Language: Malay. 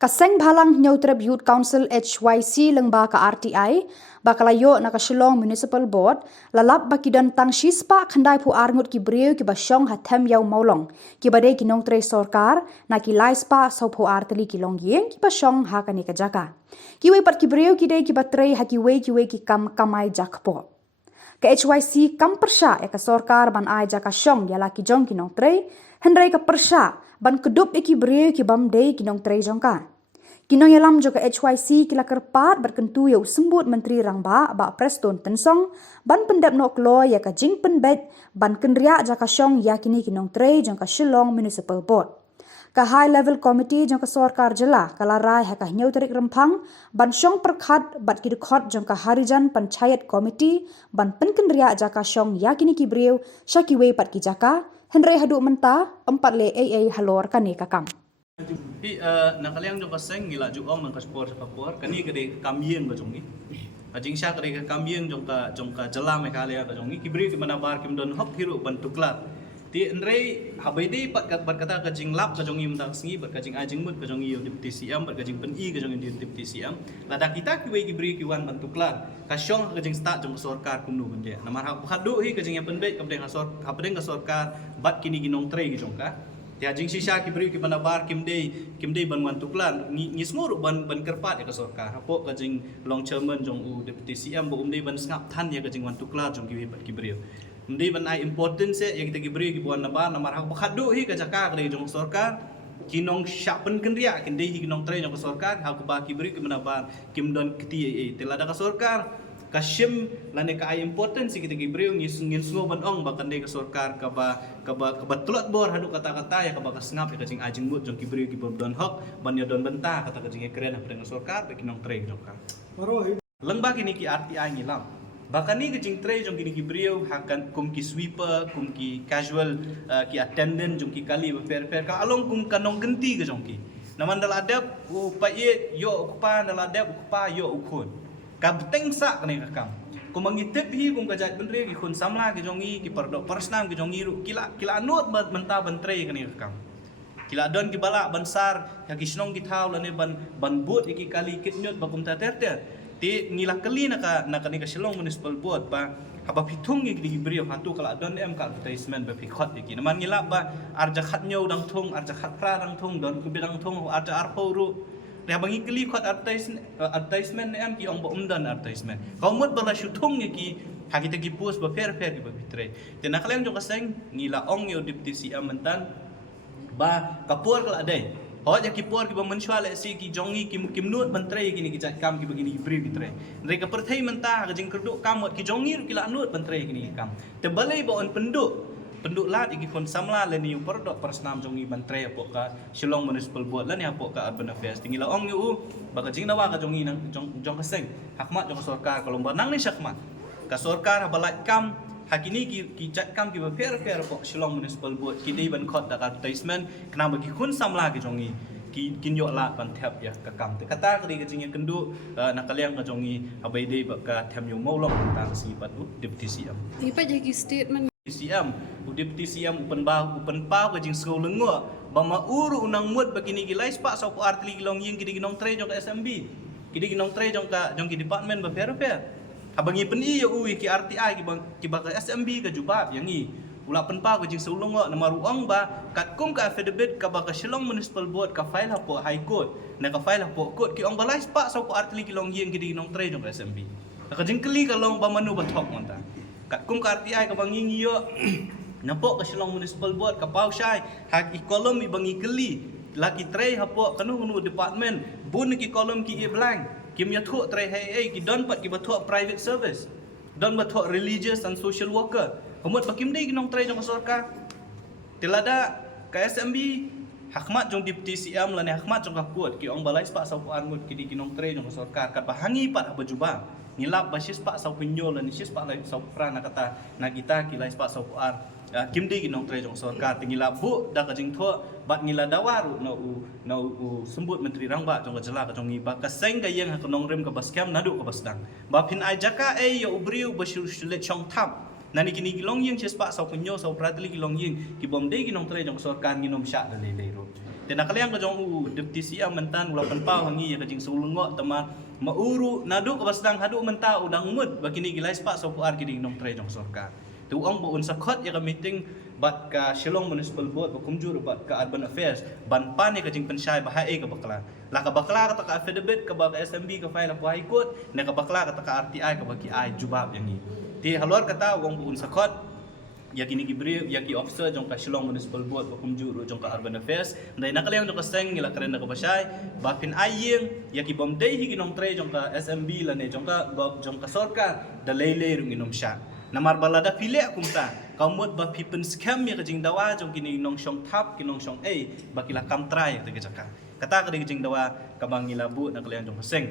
Kaseng Bhalang Nyautrep Youth Council HYC lengba ka RTI bakalayo na ka Shillong Municipal Board lalap bakidan tang shispa khandai pu arngut ki breu ki basyong hatem yaw maulong ki badai ki nong tre sorkar na ki laispa sau pu arteli ki long yeng ki basyong ha kani ka jaka ki we pat ki breu ki dei ki batrei ha ki we ki kam kamai jakpo ka HYC kam persya ya ka sorkar ban ai jaka syong ya la ki jong ki nong tre hendrai ka persya ban kedup iki breu ki bam dei ki nong tre jongka kinong yalam juga HYC kila kerpat berkentu ya sembut Menteri Rangba ba Preston Tensong ban pendap nok lo ya ka jing penbet ban kendria jaka syong ya kini kinong tre jong ka Shillong Municipal Board ka high level committee jong ka sorkar jela kala rai ha ka nyau tarik rempang ban syong perkhat bat ki dekhot jong ka Harijan Panchayat Committee ban penkendria jaka syong ya kini ki breu syakiwe pat ki jaka henry hadu menta empat le AA halor kane kakam Pi nakaliang jong kaseng ngila juong nang kaspor sa kapor kani kade kamyeng ka jongi ajing sya kade kamyeng jong ka jela me kalia ka jongi kibri ki manabar kim don hop hiru ban tuklat ti ndrei habaidi pat kata ka jing lap ka jongi mtang singi bat ka jing ajing mut ka jongi yo deputy CM bat ka jing pen i ka jongi deputy CM lada kita ki we kibri ki wan ban tuklat ka syong ka jing start jong sorkar kumnu bende namar hadu hi ka jing pen bet ka bende ka sorkar bat kini ginong tre ki jong ka ya jing sisa ki beri ki banabar kim dei ban wan tuklan ngi smur ban kerpat ya ka sorkar hapo ka jing long chairman jong u deputy CM bo dei ban ngap than ya ka jing wan tukla jong ki bat ki beri dei ban ai important se ya kita ki beri ki bon nabar namar hak khadu hi ka jaka ka jong sorkar kinong syapen kendria kin dei hi kinong tre jong ka sorkar hak ba ki beri ki banabar kim don kti telada ka sorkar kasyem lane ka ay important si kita gibreu ngin sungo ban ong bakan de ka sorkar ka ba tulot bor hadu kata-kata ya ka ba kasngap ya kajing ajing mut jong gibreu gi don hok ban ya don benta kata kajing keren apa dengan sorkar be kinong tre jong ka lengba kini ki RTI ngilam bakan ni kajing tre jong kini gibreu hakan kum ki sweeper kum ki casual ki attendant jong ki kali fair ka along kum kanong genti ka jong ki naman dal adab u pa ye yo ukpa dal adab ukpa yo ukun kabteng sa kani kakam kumangitip hi kum kajat bendre ki khun samla ki jongi ki pardok persnam ki jongi ru kila anut menta bantre kani kakam kila don ki bala bansar ya ki snong ki thaw lane ban bot ki kali kitnyot bakum ta ter ti ngila kali na kani ka Shillong Municipal Board ba haba pitung ki diberi hatu kala don em ka advertisement ba pikhot ki naman ngila ba arja khatnyo dang thong arja khatra dang thong don ku bidang thong arja arpo ru dia bangi keli kot advertisement am ki ong ba umdan advertisement kau mut bala syutung ki hakita ki post ba fair ki ba bitre tena kaleng jong kaseng ngila ong yo deputy CM mentan ba kapur kala adai ho ja ki por ki ba mensual si ki jongi kim nut mentre ki ni ki jat kam ki begini bri bitre ndai ka perthai menta ka jing kerduk kam ki jongi ki la nut mentre ki ni kam te balai ba on penduk lat iki kon samla le ni perdok persnam jongi bantre apo ka Shillong Municipal Board lan ya apo ka urban affairs tingila ong yu baka jing nawa ka jongi nang jong kaseng hakmat jong sorkar kalau banang ni syakmat ka sorkar balat kam hakini ki jat kam ki fair apo Shillong Municipal Board ki dei ban khot da advertisement kena bagi kun samla ki jongi ki kinyo lat ban thap ya ka kam te kata kri ka jing kendu nakaliang ka jongi abai dei ba ka tham yu maulong tang si patu deputy CM ipa jadi statement CM deputy CM upen pau ke jing school lengo bama uru unang mut begini gilai spak sau ko artli gilong ying kidi ginong tre jong ka SMB kidi ginong tre jong ki department ba fair habangi peni yo ui ki RTI ki ba ka SMB ka jubab yang i ula pen pau ke jing school lengo na maruang ba kat kum ka affidavit ka ba ka Shillong Municipal Board ka file hapo high court na ka file hapo court ki ong balai spak sau ko artli gilong ying kidi ginong tre jong ka SMB ka jing keli ka long ba manu ba thok monta kat kum ka RTI ka banging yo napok ka Shillong Municipal Board ka pau syai hak kolom i bangi keli laki tre hapo kanu department bun ki kolom ki blank kim ya thu tre hai ki don pat ki bathu private service don bathu religious and social worker humut bakim dei ginong tre jong sorkar telada ka SMB hakmat jong deputy CM lan hakmat jong ka kuat ki ong balai spak sau an mut ki di ginong tre jong sorkar kat bahangi pat bajuba ngilap basis pak sau pinyo lan sis pak lai sau prana kata na kita ki lai spak sau ar kim di ginong tre jong sorkar tingila bu da ka jing tho bat ngila dawaru no u sembut Menteri Rangba jong ka jela ka jong iba ka seng ga yang ka nong rem ka baskam nadu ka basdang ba phin ai jaka yo ubriu basyur shulet chong thap nani kini gilong ying sis pak sau pinyo sau pratli gilong ying ki bom de ginong tre jong sorkar nginom syak le ro te nakaliang ka jong deputy siya mentan wala panpaw hangi ka jing sulungo tama mauru nadu ka basdang hadu menta udang mud bakini gilais pa so puar kini nong tre jong sorka tuang buun sa khot ya ka meeting bat ka Shillong Municipal Board bakumjur bat ka Urban Affairs ban pane ka jing pensay bahae ka bakla la ka bakla ka ta affidavit ka ba SMB ka file pa high court na ka bakla ka ta RTI ka baki ai jubab yang ni ti halor kata wong buun sa khot yakini gibri yaki officer jong ka Shillong Municipal Board bakumjur jong ka Urban Affairs ndai nakaliang jong ka seng ngila karen na ka basay bapin ayeng yaki bomdei higinong tre jong ka SMB la ne jong ka sorka dalele rung inom sya namar balada pile kumta kaumot ba pipen scam ya kajing dawa jong kini nong syong tap kinong syong bakila kam try te kejaka kata ka jing dawa kabang ilabu nakaliang jong ka seng